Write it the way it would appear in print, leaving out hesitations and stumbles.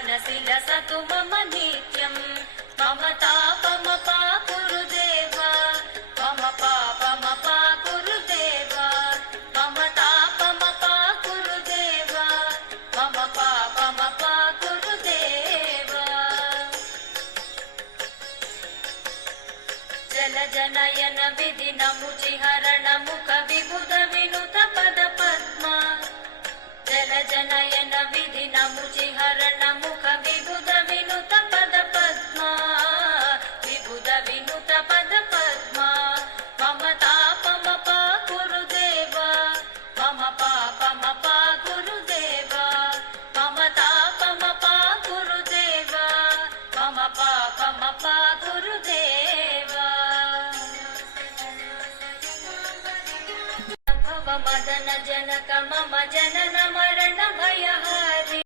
मनसि लसतु मम नित्यं मम तापमपा गुरुदेव मम पापमपा गुरुदेव मम तापमपा गुरुदेव मम पापमपा गुरुदेव जलजनयन विधि नमुचिहरण मुख विबुध विनुत पद पद्मा जलजनयन विधि नमुचिहरण मुख विबुध विनुत पद पद्मा विबुध विनुत पद पद्मा मम तापमपा गुरुदेव मम पापमपा गुरुदेव मम तापमपा गुरुदेव मम पापमपा गुरुदेव मदन जनक मम जनन मरण भयहारी